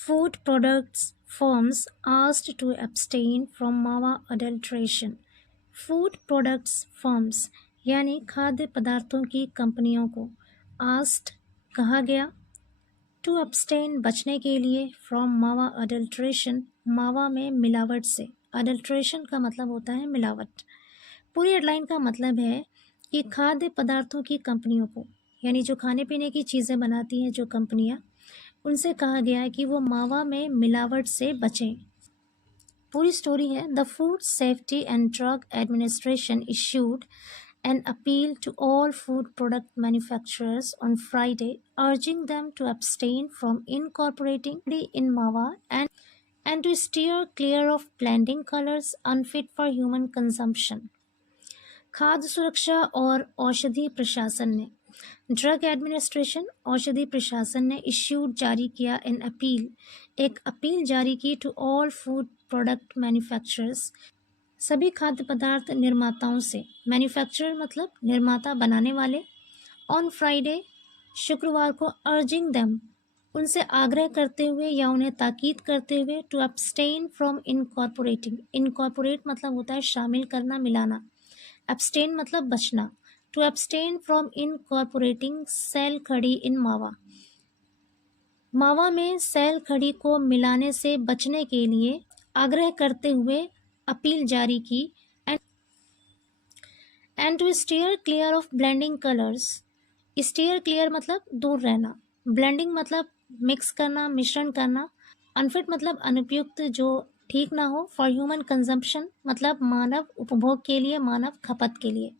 Food products firms asked to abstain from मावा adulteration. Food products firms यानी खाद्य पदार्थों की कंपनियों को आस्ट कहा गया टू abstain बचने के लिए फ्रॉम मावा अडल्ट्रेशन मावा में मिलावट से। अडल्ट्रेशन का मतलब होता है मिलावट। पूरी हेडलाइन का मतलब है कि खाद्य पदार्थों की कंपनियों को यानी जो खाने पीने की चीज़ें बनाती हैं जो कंपनियां, उनसे कहा गया है कि वो मावा में मिलावट से बचें। पूरी स्टोरी है। The food safety and drug administration issued an appeal to all food product manufacturers on Friday, urging them to abstain from incorporating in mawa and to steer clear of blending colors unfit for human consumption. खाद्य सुरक्षा और औषधि प्रशासन ने drug administration औषधि प्रशासन ने issued जारी किया एन अपील एक अपील जारी की to all food product manufacturers सभी खाद्य पदार्थ निर्माताओं से। मैन्युफैक्चरर मतलब निर्माता बनाने वाले। ऑन फ्राइडे शुक्रवार को अर्जिंग देम उनसे आग्रह करते हुए या उन्हें ताकीद करते हुए to abstain from incorporating. Incorporate मतलब होता है शामिल करना मिलाना। abstain मतलब बचना। टू abstain फ्रॉम इनकॉर्पोरेटिंग सेल खड़ी इन मावा मावा में सेल खड़ी को मिलाने से बचने के लिए आग्रह करते हुए अपील जारी की and to steer clear of blending colours. Steer clear मतलब दूर रहना। ब्लेंडिंग मतलब मिक्स करना मिश्रण करना। अनफिट मतलब अनुपयुक्त जो ठीक ना हो। फॉर ह्यूमन कंजम्पशन मतलब मानव उपभोग के लिए मानव खपत के लिए।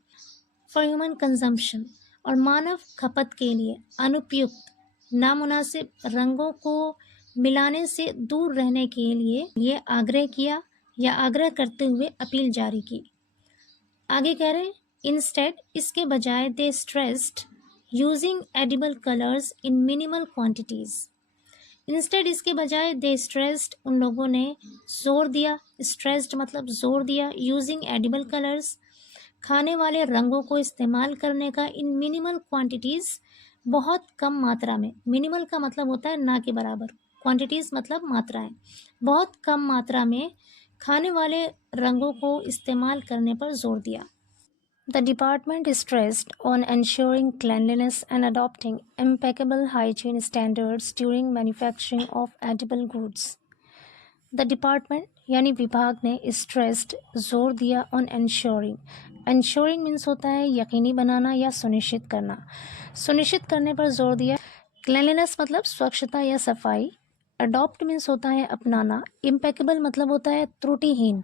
फॉर ह्यूमन कंजम्पशन और मानव खपत के लिए अनुपयुक्त नामुनासिब रंगों को मिलाने से दूर रहने के लिए ये आग्रह किया या आग्रह करते हुए अपील जारी की। आगे कह रहे हैं इंस्टेड इसके बजाय they stressed using edible colours in minimal quantities. Instead इसके बजाय दे स्ट्रेस्ड उन लोगों ने जोर दिया। स्ट्रेस्ड मतलब जोर दिया। यूजिंग एडिबल कलर्स खाने वाले रंगों को इस्तेमाल करने का इन मिनिमल क्वांटिटीज बहुत कम मात्रा में। मिनिमल का मतलब होता है ना के बराबर। क्वांटिटीज मतलब मात्राएं। बहुत कम मात्रा में खाने वाले रंगों को इस्तेमाल करने पर जोर दिया। The department stressed on ensuring cleanliness and adopting impeccable hygiene standards during manufacturing of edible goods. The department यानी विभाग ने stressed जोर दिया on ensuring. Ensuring means होता है यकीनी बनाना या सुनिश्चित करना। सुनिश्चित करने पर जोर दिया। Cleanliness मतलब स्वच्छता या सफाई। Adopt means होता है अपनाना। Impeccable मतलब होता है त्रुटिहीन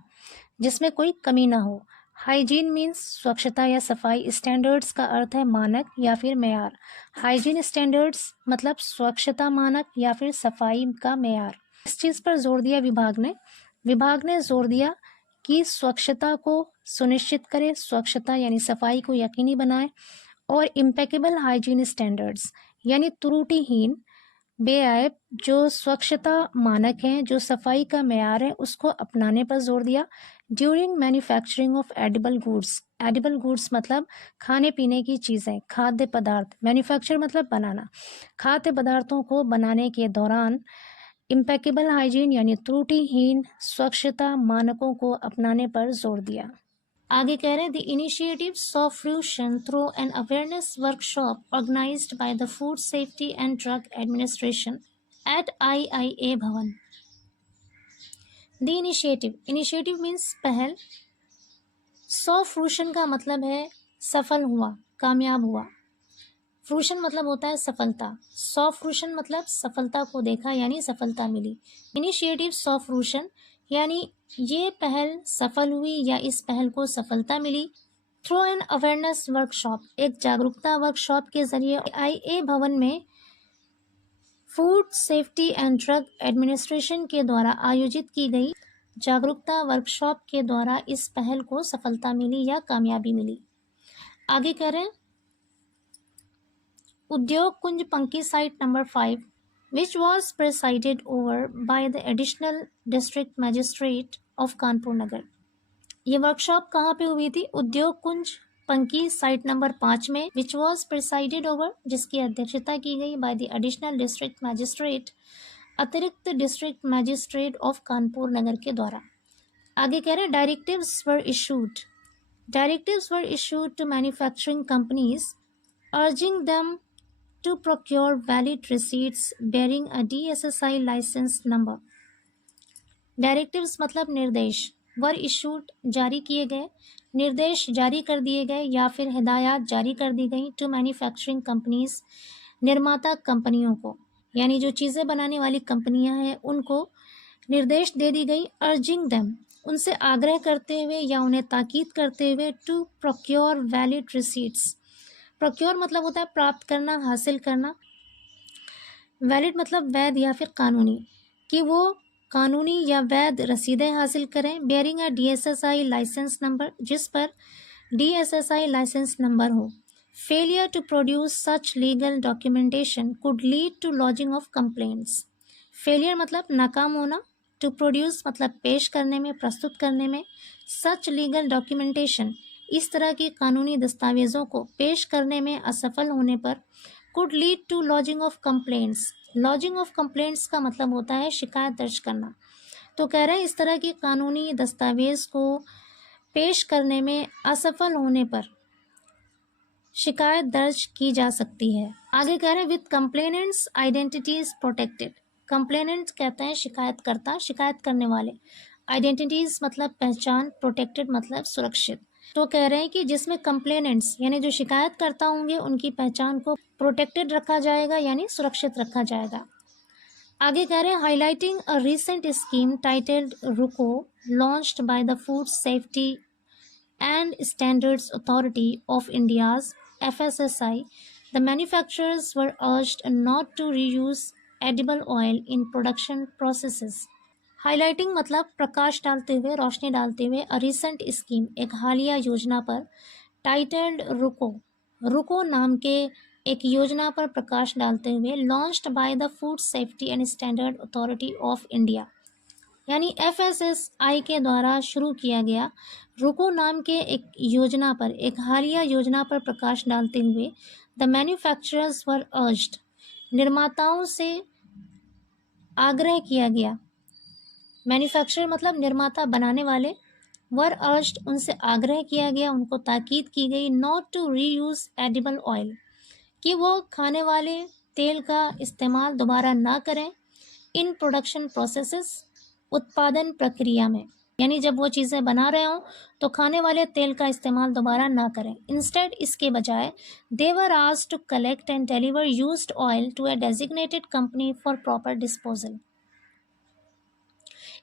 जिसमें कोई कमी ना हो। हाइजीन मीन्स स्वच्छता या सफाई। स्टैंडर्ड्स का अर्थ है मानक या फिर मेयार। हाइजीन स्टैंडर्ड्स मतलब स्वच्छता मानक या फिर सफाई का मेयार। इस चीज़ पर जोर दिया विभाग ने जोर दिया कि स्वच्छता को सुनिश्चित करे, स्वच्छता यानी सफाई को यकीनी बनाए और इम्पेकेबल हाइजीन स्टैंडर्ड्स यानी त्रुटिहीन बेआइब जो स्वच्छता मानक हैं जो सफाई का मेयार है उसको अपनाने पर जोर दिया। During manufacturing of edible goods. Edible goods मतलब खाने पीने की चीज़ें खाद्य पदार्थ। मैन्युफैक्चर मतलब बनाना। खाद्य पदार्थों को बनाने के दौरान इम्पेकेबल हाइजीन यानी त्रुटिहीन स्वच्छता मानकों को अपनाने पर जोर दिया। आगे कह रहे हैं the initiative saw fruition through an awareness workshop organised by the food safety and drug administration at IIA Bhavan. The initiative means पहल। सॉ फ्रूशन का मतलब है सफल हुआ कामयाब हुआ। फ्रूशन मतलब होता है सफलता। सॉ फ्रूशन मतलब सफलता को देखा यानी सफलता मिली। इनिशिएटिव सॉ फ्रूशन यानी ये पहल सफल हुई या इस पहल को सफलता मिली। थ्रू एन अवेयरनेस वर्कशॉप एक जागरूकता वर्कशॉप के जरिए IA भवन में food safety and drug administration के द्वारा आयोजित की गई जागरूकता वर्कशॉप के द्वारा इस पहल को सफलता मिली या कामयाबी मिली। आगे कह रहे हैं उद्योग कुंज पंकी site number 5 which was presided over by the additional district magistrate of Kanpur Nagar. ये वर्कशॉप कहाँ पे हुई थी? उद्योग कुंज पंकी साइट नंबर 5 में which was presided over जिसकी अध्यक्षता की गई by the additional district magistrate अतिरिक्त district magistrate of Kanpur Nagar के द्वारा। आगे कह रहे हैं directives were issued to manufacturing companies urging them to procure valid receipts bearing a DSSI license number। Directives मतलब निर्देश, वर इशूड जारी किए गए, निर्देश जारी कर दिए गए या फिर हिदायत जारी कर दी गई टू मैन्युफैक्चरिंग कंपनीज निर्माता कंपनियों को, यानी जो चीज़ें बनाने वाली कंपनियां हैं उनको निर्देश दे दी गई, अर्जिंग देम उनसे आग्रह करते हुए या उन्हें ताकीद करते हुए to procure valid receipts. Procure मतलब होता है प्राप्त करना, हासिल करना। वैलिड मतलब वैध या फिर कानूनी, कि वो कानूनी या वैध रसीदें हासिल करें। Bearing a DSSI licence number, जिस पर DSSI लाइसेंस नंबर हो। Failure to produce such legal documentation could lead to lodging of complaints. Failure मतलब नाकाम होना, टू प्रोड्यूस मतलब पेश करने में, प्रस्तुत करने में, सच लीगल डॉक्यूमेंटेशन इस तरह की कानूनी दस्तावेजों को पेश करने में असफल होने पर, could lead to lodging of complaints. Lodging of complaints का मतलब होता है शिकायत दर्ज करना। तो कह रहे हैं इस तरह की कानूनी दस्तावेज को पेश करने में असफल होने पर शिकायत दर्ज की जा सकती है। आगे कह रहे हैं with complainants identities protected. Complainant कहते हैं शिकायतकर्ता, शिकायत करने वाले। आइडेंटिटीज मतलब पहचान, प्रोटेक्टेड मतलब सुरक्षित। तो कह रहे हैं कि जिसमें कंप्लेनेंट्स यानी जो शिकायतकर्ता होंगे उनकी पहचान को प्रोटेक्टेड रखा जाएगा यानी सुरक्षित रखा जाएगा। आगे कह रहे हैं highlighting a recent scheme titled RUCO launched by the food safety and Standards Authority of India's FSSAI, the manufacturers were urged not to reuse edible oil in production processes। Highlighting मतलब प्रकाश डालते हुए, रोशनी डालते हुए, अ रिसेंट स्कीम एक हालिया योजना पर, titled रुको, रुको नाम के एक योजना पर प्रकाश डालते हुए, launched by the food safety and standard authority of India यानी FSSAI के द्वारा शुरू किया गया रुको नाम के एक योजना पर, एक हालिया योजना पर प्रकाश डालते हुए, द मैन्युफैक्चरर्स वर अर्ज्ड निर्माताओं से आग्रह किया गया। मैन्युफैक्चरर मतलब निर्माता, बनाने वाले। वर अर्ज्ड उनसे आग्रह किया गया, उनको ताकीद की गई, not to reuse edible oil कि वो खाने वाले तेल का इस्तेमाल दोबारा ना करें, इन प्रोडक्शन प्रोसेसेस उत्पादन प्रक्रिया में, यानी जब वो चीज़ें बना रहे हों तो खाने वाले तेल का इस्तेमाल दोबारा ना करें। इंस्टेड इसके बजाय they were asked to collect and deliver used oil to a designated company for proper disposal.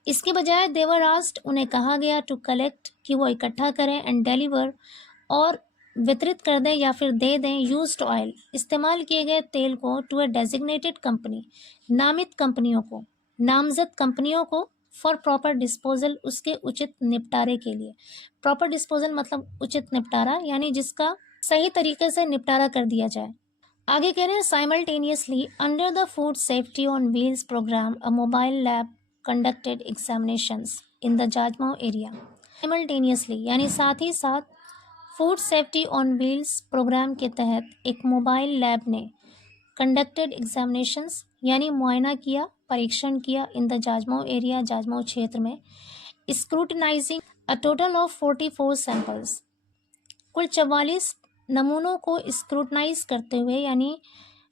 इसके बजाय दे वर आस्क्ड उन्हें कहा गया टू कलेक्ट कि वो इकट्ठा करें, एंड डिलीवर और वितरित कर दें या फिर दे दें, यूज्ड ऑयल इस्तेमाल किए गए तेल को, टू अ डेजिग्नेटेड कंपनी नामित कंपनियों को, नामजद कंपनियों को, फॉर प्रॉपर डिस्पोजल उसके उचित निपटारे के लिए। प्रॉपर डिस्पोजल मतलब उचित निपटारा, यानी जिसका सही तरीके से निपटारा कर दिया जाए। आगे कह रहे हैं simultaneously under the food safety on wheels programme a mobile lab conducted examinations in the Jajmau area. Simultaneously यानी साथ ही साथ food safety on wheels programme के तहत एक मोबाइल लैब ने कंडक्टेड एग्जामिनेशंस यानी मुआयना किया, परीक्षण किया, in the Jajmau area Jajmau क्षेत्र में, scrutinising a total of 44 samples कुल 44 नमूनों को स्क्रूटनाइज करते हुए यानी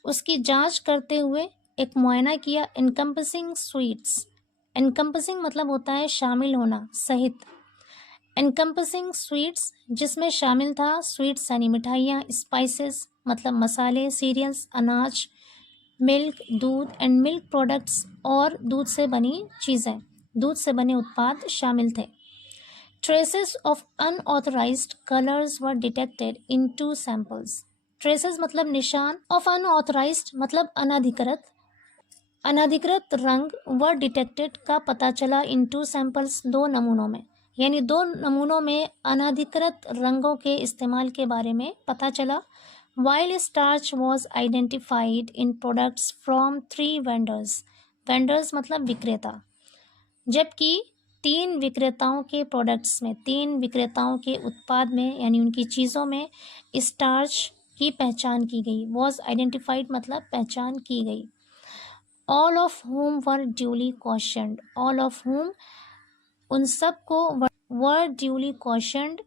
उसकी जांच करते हुए एक मुआयना किया। इनकम्पसिंग स्वीट्स, इनकम्पसिंग मतलब होता है शामिल होना, सहित। एनकम्पसिंग स्वीट्स जिसमें शामिल था, स्वीट्स यानी मिठाइयाँ, स्पाइसेस मतलब मसाले, सीरियल्स अनाज, मिल्क दूध एंड मिल्क प्रोडक्ट्स और दूध से बनी चीज़ें, दूध से बने उत्पाद शामिल थे। Traces of unauthorised colours were detected in 2 samples. Traces मतलब निशान, ऑफ अनऑथराइज्ड मतलब अनधिकृत, अनधिकृत रंग वर डिटेक्टेड का पता चला इन 2 सैंपल्स 2 नमूनों में, यानी 2 नमूनों में अनधिकृत रंगों के इस्तेमाल के बारे में पता चला। While starch was identified in products from 3 vendors, vendors मतलब विक्रेता, जबकि 3 विक्रेताओं के प्रोडक्ट्स में, 3 विक्रेताओं के उत्पाद में यानी उनकी चीज़ों में स्टार्च की पहचान की गई। वॉज आइडेंटिफाइड मतलब पहचान की गई। All of whom were duly cautioned, all of whom उन सब को वर ड्यूली cautioned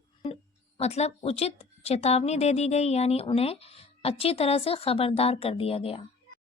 मतलब उचित चेतावनी दे दी गई, यानी उन्हें अच्छी तरह से खबरदार कर दिया गया।